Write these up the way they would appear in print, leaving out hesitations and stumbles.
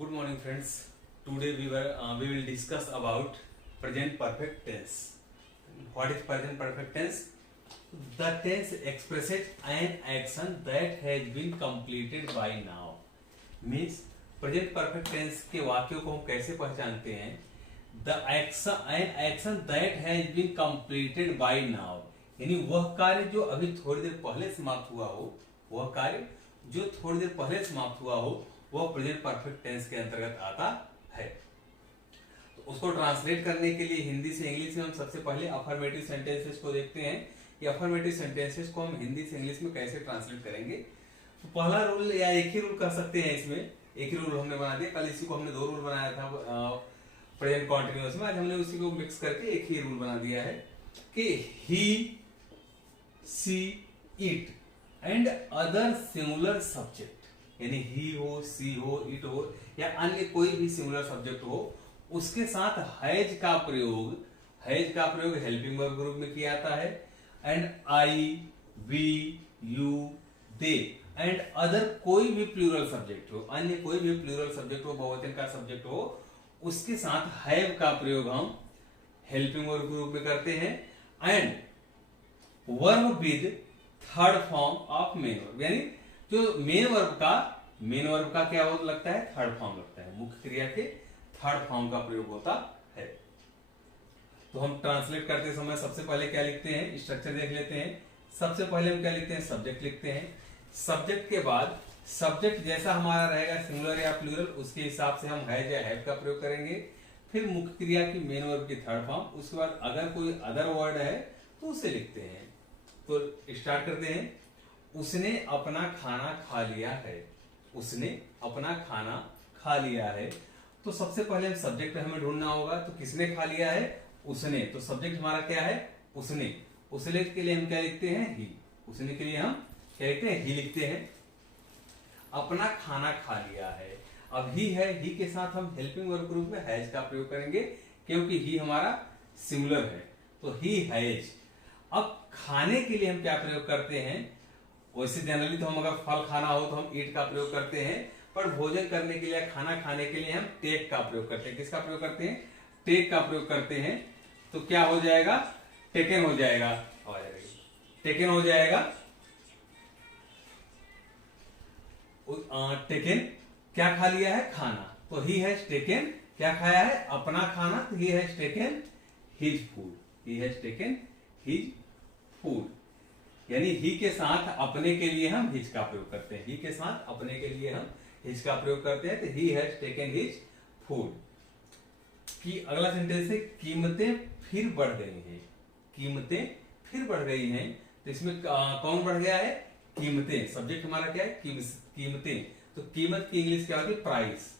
Good morning, friends. Today we will discuss about present perfect tense. What is present perfect tense? The tense expresses an action that has been completed by now. Means present perfect tense के वाक्यों को हम कैसे पहचानते हैं? An action that has been completed by now. यानी वह कार्य जो अभी थोड़ी देर पहले समाप्त हुआ हो, वह कार्य जो थोड़ी देर पहले समाप्त हुआ हो, वह प्रेजेंट परफेक्ट टेंस के अंतर्गत आता है। तो उसको ट्रांसलेट करने के लिए हिंदी से इंग्लिश में हम सबसे पहले अफर्मेटिव सेंटेंसेस को देखते हैं कि अफर्मेटिव सेंटेंसेस को हम हिंदी से इंग्लिश में कैसे ट्रांसलेट करेंगे। तो पहला रूल या एक ही रूल कर सकते हैं, इसमें एक ही रूल हमने बना दिया। कल इसी को हमने दो रूल बनाया था प्रेजेंट कॉन्टिन्यूअस में, आज हमने उसी को मिक्स करके एक ही रूल बना दिया है कि he, she, it and other similar subject, यानी ही हो, सी हो, इट हो या अन्य कोई भी सिमिलर सब्जेक्ट हो, उसके साथ हैज का प्रयोग हेल्पिंग वर्ब ग्रुप में किया जाता है। And I, we, you, they and other कोई भी प्लूरल सब्जेक्ट हो, अन्य कोई भी प्लूरल सब्जेक्ट हो, बहुवचन का सब्जेक्ट हो, उसके साथ हैव का प्रयोग हम हेल्पिंग वर्ब ग्रुप में करते हैं। And verb with third form of main verb, यानी जो मेन वर्ब का क्या लगता है? थर्ड फॉर्म लगता है। मुख्य क्रिया के थर्ड फॉर्म का प्रयोग होता है। तो हम ट्रांसलेट करते समय सबसे पहले क्या लिखते हैं, स्ट्रक्चर देख लेते हैं। सबसे पहले हम क्या लिखते हैं? सब्जेक्ट लिखते हैं। सब्जेक्ट के बाद सब्जेक्ट जैसा हमारा रहेगा सिंगुलर या प्लूरल, उसके हिसाब से हम हैज या हैव का प्रयोग करेंगे। फिर मुख्य क्रिया की मेन वर्ब की थर्ड फॉर्म, उसके बाद अगर कोई अदर वर्ड है तो उसे लिखते हैं। तो स्टार्ट करते हैं। उसने अपना खाना खा लिया है। उसने अपना खाना खा लिया है। तो सबसे पहले सब्जेक्ट हमें ढूंढना होगा। तो किसने खा लिया है? उसने। तो सब्जेक्ट हमारा क्या है? उसने। उसने के लिए हम क्या लिखते हैं? ही। उसने के लिए हम क्या लिखते हैं? ही लिखते हैं। अपना खाना खा लिया है, अब ही है, ही के साथ हम हेल्पिंग वर्ब ग्रुप में हैज का प्रयोग करेंगे क्योंकि ही हमारा सिंगुलर है। तो ही हैज। अब खाने के लिए हम क्या प्रयोग करते हैं? वैसे जनरली तो हम अगर फल खाना हो तो हम ईट का प्रयोग करते हैं, पर भोजन करने के लिए, खाना खाने के लिए हम टेक का प्रयोग करते हैं। किसका प्रयोग करते हैं? टेक का प्रयोग करते हैं। तो क्या हो जाएगा? टेकन हो जाएगा। टेकन हो जाएगा। टेकन क्या खा लिया है? खाना। तो ही हैज टेकन क्या खाया है? अपना खाना। तो he has taken his food. He has taken his food, यानी ही के साथ अपने के लिए हम हिज का प्रयोग करते हैं। ही के साथ अपने के लिए हम हिज का प्रयोग करते हैं। तो he has taken his food. कि अगला सेंटेंस है कीमतें फिर बढ़ गई हैं। कीमतें फिर बढ़ गई हैं। तो इसमें कौन बढ़ गया है? कीमतें। सब्जेक्ट हमारा क्या है? कीमतें। तो कीमत की इंग्लिश क्या होती है? प्राइस।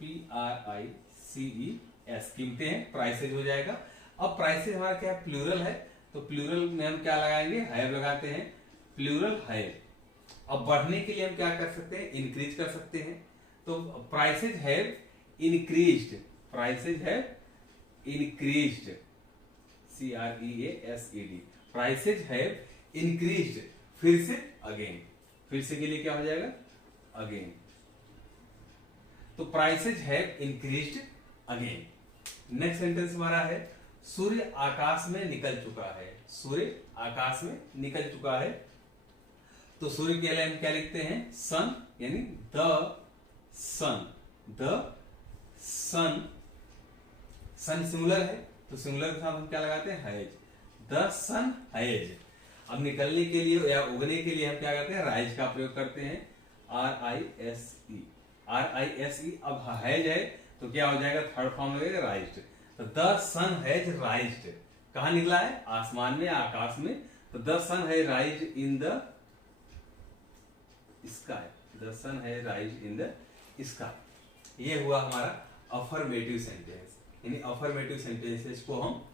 PRICES। कीमतें हैं, प्राइसेज हो जाएगा। अब प्राइसेज हमारा क्या है? प्लूरल है। तो प्लूरल में हम क्या लगाएंगे? हैव लगाते हैं। Plural have. अब बढ़ने के लिए हम क्या कर सकते हैं? इंक्रीज कर सकते हैं। तो prices have increased. Prices have increased. CREASED। Prices have increased. फिर से अगेन। फिर से के लिए क्या हो जाएगा? अगेन। तो prices have increased again. Next sentence हमारा है सूर्य आकाश में निकल चुका है। सूर्य आकाश में निकल चुका है। तो सूर्य के लिए हम क्या लिखते हैं? सन, यानी the sun. The sun. Sun singular है, तो सिंगुलर के साथ हम क्या लगाते हैं? हैज। The sun has. अब निकलने के लिए या उगने के लिए हम क्या करते हैं? राइज का प्रयोग करते हैं। RISE। RISE। अब हैज है तो क्या हो जाएगा? थर्ड फॉर्म लगेगा राइज्ड। तो द सन हैज राइज्ड। कहां निकला है? आसमान में, आकाश में। तो the sun has raised in the sky. The sun has raised in the sky. ये हुआ हमारा अफर्मेटिव सेंटेंस। यानी अफर्मेटिव सेंटेंसेस को हम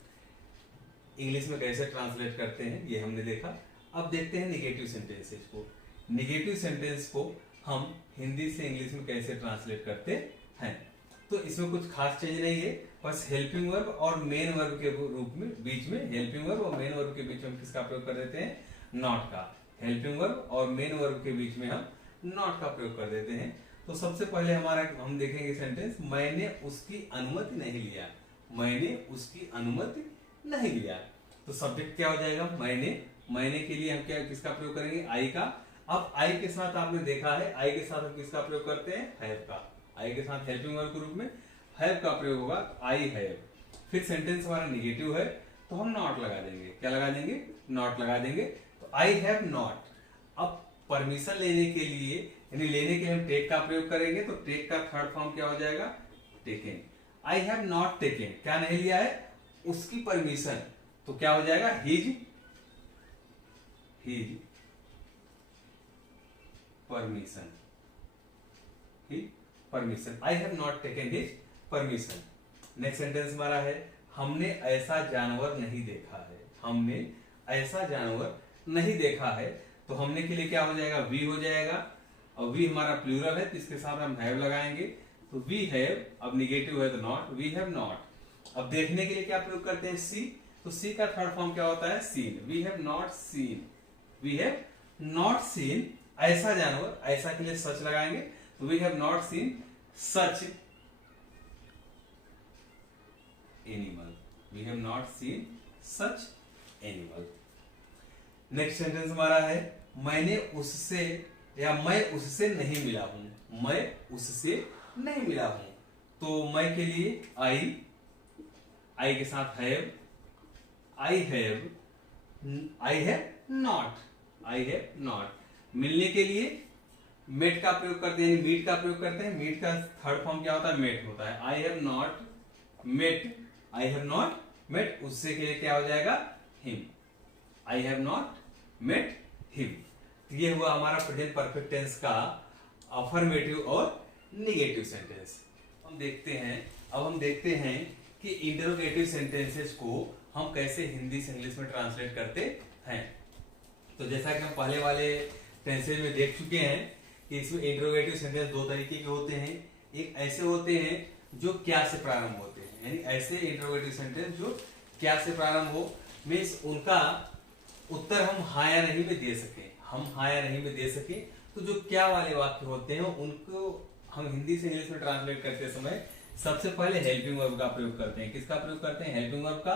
इंग्लिश में कैसे ट्रांसलेट करते हैं ये हमने देखा। अब देखते हैं निगेटिव सेंटेंसेस को। निगेटिव सेंटेंस को हम हिंदी से इंग्लिश में कैसे ट्रांसलेट करते हैं। तो इसमें कुछ खास चेंज नहीं है, बस हेल्पिंग वर्ब और मेन वर्ब के रूप में बीच में, हेल्पिंग वर्ब और मेन वर्ब के बीच में हम किसका प्रयोग कर देते हैं? नॉट का। हेल्पिंग वर्ब और मेन वर्ब के बीच में हम नॉट का प्रयोग कर देते हैं। तो सबसे पहले हमारा हम देखेंगे सेंटेंस, मैंने उसकी अनुमति नहीं लिया, मैंने उसकी अनुमति नहीं लिया। तो सब्जेक्ट क्या हो जाएगा, मैंने के लिए हम क्या किसका प्रयोग करेंगे, आई का। अब आई के साथ आपने देखा है, आई के साथ हम किसका प्रयोग करते हैं, हैव का। आई के साथ हेल्पिंग वर्ब के रूप में हैव का प्रयोग होगा, आई हैव। फिर सेंटेंस हमारा निगेटिव है तो हम नॉट लगा देंगे, क्या लगा देंगे, नॉट लगा देंगे। तो आई हैव नॉट। अब परमिशन लेने के लिए यानी लेने के लिए हम टेक का प्रयोग करेंगे, तो टेक का थर्ड फॉर्म क्या हो जाएगा, taken. I have not taken, क्या नहीं लिया है, उसकी परमिशन, तो क्या हो जाएगा, his permission, permission. I have not taken his permission. Next sentence हमारा है, हमने ऐसा जानवर नहीं देखा है, हमने ऐसा जानवर नहीं देखा है। तो हमने के लिए क्या हो जाएगा, वी हो जाएगा, और वी हमारा प्लूरल है तो इसके साथ हम हैव लगाएंगे, तो वी हैव। अब निगेटिव है तो नॉट, वी हैव नॉट। अब देखने के लिए क्या प्रयोग करते हैं, सी। तो सी का थर्ड फॉर्म क्या होता है, seen. We have not seen, we have not seen ऐसा जानवर, ऐसा के लिए सच लगाएंगे, तो we have not seen such animal, we have not seen such animal. Next sentence हमारा है, मैंने उससे या मैं उससे नहीं मिला हूं, मैं उससे नहीं मिला हूं। तो मैं के लिए आई के साथ हैव, आई हैव नॉट। मिलने के लिए मेट का प्रयोग करते हैं, मीट का प्रयोग करते हैं। मीट का थर्ड फॉर्म क्या होता है, मेट होता है। आई हैव नॉट मेट, उससे के लिए क्या हो जाएगा, him. I have not met him. ये हुआ हमारा प्रेजेंट परफेक्ट टेंस का अफर्मेटिव और निगेटिव सेंटेंस। हम देखते हैं कि इंटरोगेटिव सेंटेंसेस को हम कैसे हिंदी से इंग्लिश में ट्रांसलेट करते हैं। तो जैसा कि हम पहले वाले टेंसेज में देख चुके हैं कि इसमें इंटरोगेटिव सेंटेंस दो तरीके के होते हैं। एक ऐसे होते हैं जो क्या से प्रारंभ होते हैं, यानी ऐसे इंटरोगेटिव सेंटेंस जो क्या से प्रारंभ हो, मीन्स उनका उत्तर हम हाँ या नहीं में दे सके, तो जो क्या वाले वाक्य होते हैं उनको हम हिंदी से इंग्लिश में ट्रांसलेट करते समय सबसे पहले हेल्पिंग वर्ब का प्रयोग करते हैं। किसका प्रयोग करते हैं, हेल्पिंग वर्ब का।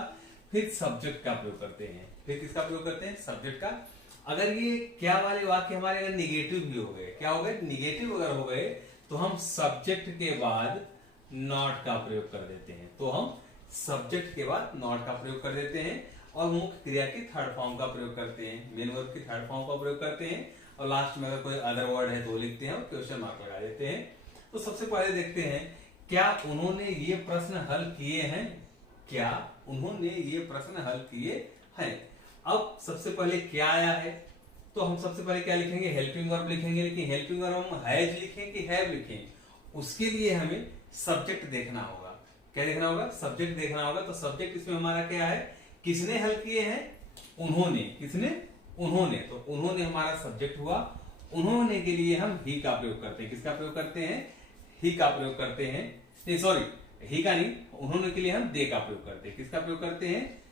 फिर सब्जेक्ट का प्रयोग करते हैं, फिर किसका प्रयोग करते हैं, सब्जेक्ट का। अगर ये क्या वाले वाक्य हमारे अगर निगेटिव भी हो गए, क्या हो गए, निगेटिव अगर हो गए, तो हम सब्जेक्ट के बाद नॉट का प्रयोग कर देते हैं। और मुख्य क्रिया की थर्ड फॉर्म का प्रयोग करते हैं, मेन वर्ब की थर्ड फॉर्म का प्रयोग करते हैं, और लास्ट में अगर कोई अदर वर्ड है तो लिखते हैं और क्वेश्चन मार्क लगा देते हैं। तो सबसे पहले देखते हैं, क्या उन्होंने ये प्रश्न हल किए हैं। अब सबसे पहले क्या आया है, तो हम सबसे पहले क्या लिखेंगे, हेल्पिंग वर्ब लिखेंगे। लेकिन हेल्पिंग वर्ब हम हैज लिखें कि हैव लिखें, उसके लिए हमें सब्जेक्ट देखना होगा। क्या देखना होगा, सब्जेक्ट देखना होगा। तो सब्जेक्ट इसमें हमारा क्या है, किसने हल किए हैं, उन्होंने। तो उन्होंने हमारा सब्जेक्ट हुआ। उन्होंने के लिए हम ही का प्रयोग करते हैं। किसका प्रयोग करते हैं, ही का प्रयोग करते हैं। नहीं सॉरी, ही का नहीं, उन्होंने के लिए हम दे का प्रयोग करते हैं। किसका प्रयोग करते हैं,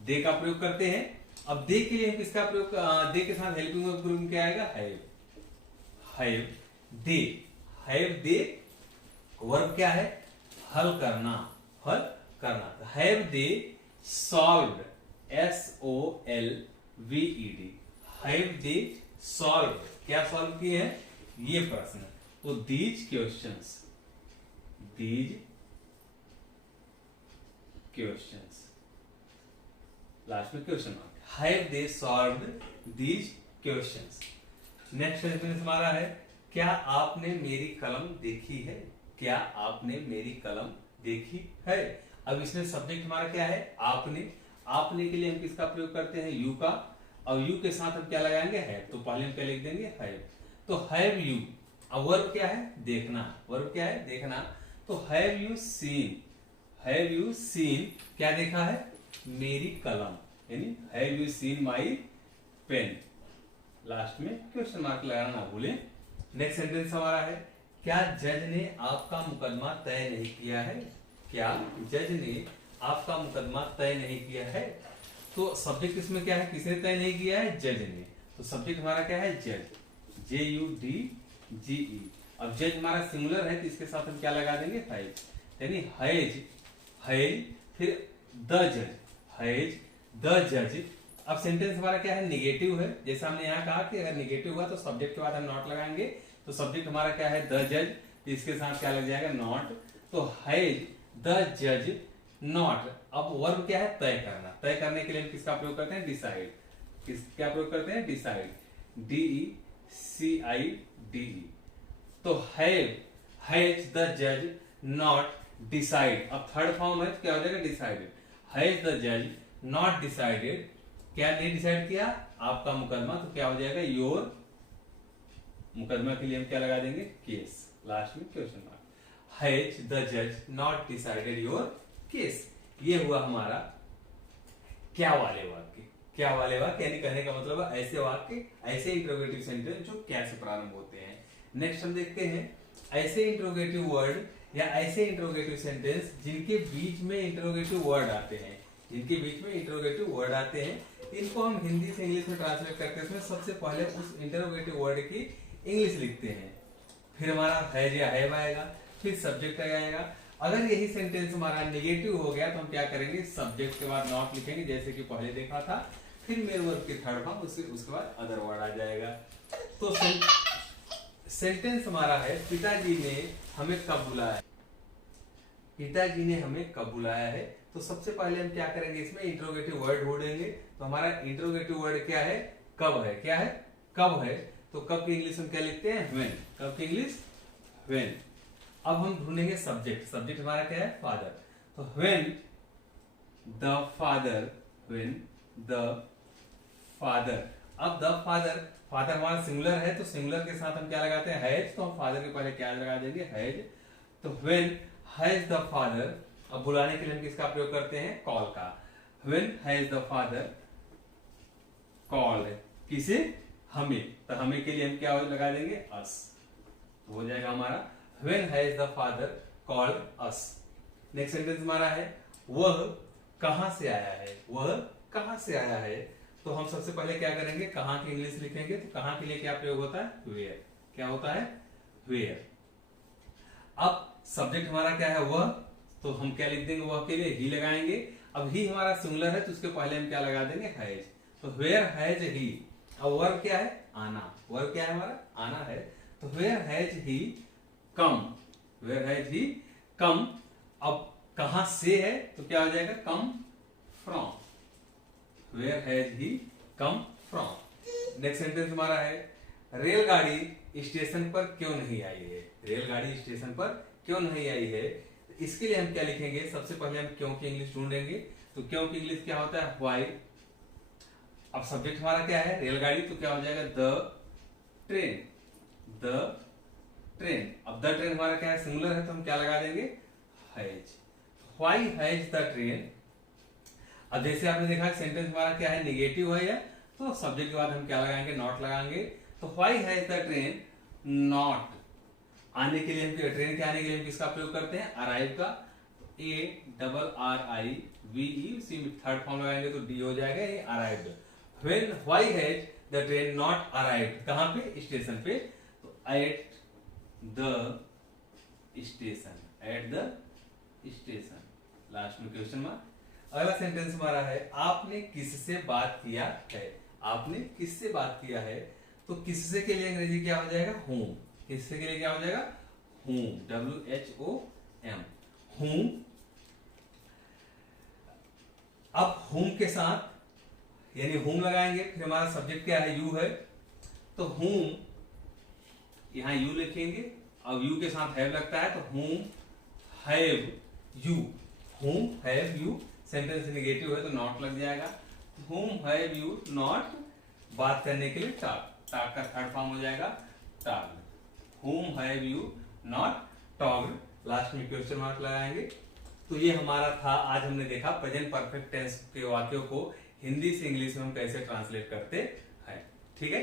दे का प्रयोग करते हैं। अब दे के लिए हम किसका प्रयोग, दे के साथ हेल्पिंग वर्ब ग्रुप क्या आएगा, हैव दे। वर्ब क्या है, हल करना। Have they solved, SOLVED, have they solved, क्या सॉल्व किए हैं, ये प्रश्न। तो दीज क्वेश्चंस, लास्ट में question mark, have they solved these questions. Next sentence हमारा है, क्या आपने मेरी कलम देखी है। अब इसमें सब्जेक्ट हमारा क्या है, आपने के लिए हम किसका प्रयोग करते हैं, यू का। और यू के साथ हम क्या लगाएंगे, हैव। तो पहले हम क्या लिख देंगे, हैव। तो हैव यू। अब वर्ब क्या है, देखना। तो हैव यू सीन, क्या देखा है, मेरी कलम, यानी have you seen my pen. Last में क्वेश्चन मार्क लगाना ना भूलें। नेक्स्ट सेंटेंस हमारा है, क्या जज ने आपका मुकदमा तय नहीं किया है। तो सब्जेक्ट इसमें क्या है, किसने तय नहीं किया है, जज ने। तो सब्जेक्ट हमारा क्या है, जज, JUDGE। अब जज हमारा सिंगुलर है तो इसके साथ हम क्या लगा देंगे, हैज, यानी हैज, हैज, फिर द जज, हैज द जज। अब सेंटेंस हमारा क्या है, निगेटिव है। जैसे हमने यहाँ कहा कि अगर निगेटिव हुआ तो सब्जेक्ट के बाद हम नॉट लगाएंगे, तो सब्जेक्ट हमारा क्या है, द जज, इसके साथ क्या लग जाएगा, नॉट। तो हैज द जज नॉट। अब वर्ब क्या है, तय करना। तय करने के लिए हम किसका प्रयोग करते हैं, डिसाइड। क्या प्रयोग करते हैं, डिसाइड, DECIDE। तो हैज द जज नॉट डिसाइड। अब थर्ड फॉर्म है तो क्या हो जाएगा, डिसाइडेड। हैज द जज नॉट डिसाइडेड, क्या नहीं डिसाइड किया, आपका मुकदमा, तो क्या हो जाएगा, योर। मुकदमा के लिए हम क्या लगा देंगे, केस, लास्ट में क्वेश्चन मार्क। हैज द जज नॉट डिसाइडेड योर केस। ये हुआ हमारा क्या वाले वाक्य। क्या वाले वाक्य यानी कहने का मतलब है ऐसे वाक्य, ऐसे इंट्रोगेटिव सेंटेंस जो क्या से प्रारंभ होते हैं। नेक्स्ट हम देखते हैं ऐसे इंट्रोगेटिव वर्ड या ऐसे इंट्रोगेटिव सेंटेंस जिनके बीच में इंट्रोगेटिव वर्ड आते हैं। जिनके बीच में इंट्रोगेटिव वर्ड आते हैं, इनको हम हिंदी से इंग्लिश में ट्रांसलेट करते हैं। सबसे पहले उस इंट्रोगेटिव वर्ड की इंग्लिश लिखते हैं, फिर हमारा हैज या हैव आएगा, फिर सब्जेक्ट आएगा। अगर यही सेंटेंस हमारा नेगेटिव हो गया तो हम क्या करेंगे, सब्जेक्ट के बाद नॉट लिखेंगे जैसे कि पहले देखा था, फिर मेन वर्ब के थर्ड फॉर्म, उसके बाद अदर वर्ड आ जाएगा। तो सेंटेंस हमारा है पिताजी ने हमें कब बुलाया। पिताजी ने हमें कब बुलाया है, तो सबसे पहले हम क्या करेंगे, इसमें इंट्रोगेटिव वर्ड ढूंढेंगे। तो हमारा इंट्रोगेटिव वर्ड क्या है, कब है। क्या है, कब है। तो कब की इंग्लिश हम क्या लिखते हैं, व्हेन। कब की इंग्लिश, व्हेन। अब हम ढूंढेंगे सब्जेक्ट। सब्जेक्ट हमारा क्या है, फादर। तो when the father, when the father. अब द फादर, फादर हमारा सिंगुलर है तो सिंगुलर के साथ हम क्या लगाते हैं, हैज। तो हम फादर के पहले क्या लगा देंगे, हैज। तो व्हेन हैज द फादर। अब बुलाने के लिए हम किसका प्रयोग करते हैं, कॉल का। When has the father called, किसे, हमें। तो हमें के लिए हम क्या लगा देंगे, अस। तो हो जाएगा हमारा when has the father called us. Next sentence हमारा है वह कहां से आया है। वह कहां से आया है, तो हम सबसे पहले क्या करेंगे, कहां की इंग्लिश लिखेंगे। तो कहां के लिए क्या प्रयोग होता है, वेयर। क्या होता है, वेयर। अब सब्जेक्ट हमारा क्या है, वह। तो हम क्या लिख देंगे, वह के लिए ही लगाएंगे। अब ही हमारा सिंगुलर है तो उसके पहले हम क्या लगा देंगे, हैज। तो वेयर हैज ही। अब वर्ब क्या है, आना। वर्ब क्या है हमारा, आना है। तो where has he come. Where has he come. अब कहां से है तो क्या हो जाएगा, come from. Where has he come from. Next sentence हमारा है रेलगाड़ी स्टेशन पर क्यों नहीं आई है। रेलगाड़ी स्टेशन पर क्यों नहीं आई है, तो इसके लिए हम क्या लिखेंगे, सबसे पहले हम क्यों की इंग्लिश ढूंढेंगे। तो क्यों की इंग्लिश क्या होता है, व्हाई। अब सब्जेक्ट हमारा क्या है, रेलगाड़ी, तो क्या हो जाएगा, द ट्रेन। The train. अब द ट्रेन हमारा क्या है, सिंगुलर है तो हम क्या लगा देंगे, has. Why has the train. अब जैसे आपने देखा सेंटेंस हमारा क्या है, नेगेटिव है, या तो सब्जेक्ट के बाद हम क्या लगाएंगे, नॉट लगाएंगे। तो why has the train not. आने के लिए हम ट्रेन के आने के लिए हम किसका प्रयोग करते हैं, अराइव का। ARRIVE, उसी में थर्ड फॉर्म लगाएंगे तो डी हो जाएगा, ये arrived. When why has the train not arrived, कहां पे, स्टेशन पे। तो at the station, at the station, last में क्वेश्चन मार्क। अगला सेंटेंस हमारा है आपने किससे बात किया है। आपने किससे बात किया है, तो किससे के लिए अंग्रेजी क्या हो जाएगा, whom। किससे के लिए क्या हो जाएगा, whom, WHOM, whom। अब whom के साथ यानी whom लगाएंगे, फिर हमारा सब्जेक्ट क्या है, you है। तो whom यहां you लिखेंगे। अब you के साथ have लगता है तो whom have you, whom have you। Sentence negative है तो नॉट लग जाएगा। whom have you not, बात करने के लिए टॉक। टॉक का थर्ड फॉर्म हो जाएगा talk. whom have you not talked, last में क्वेश्चन मार्क लगाएंगे। तो ये हमारा था, आज हमने देखा प्रेजेंट परफेक्ट टेंस के वाक्यों को हिंदी से इंग्लिश में हम कैसे ट्रांसलेट करते हैं। ठीक है।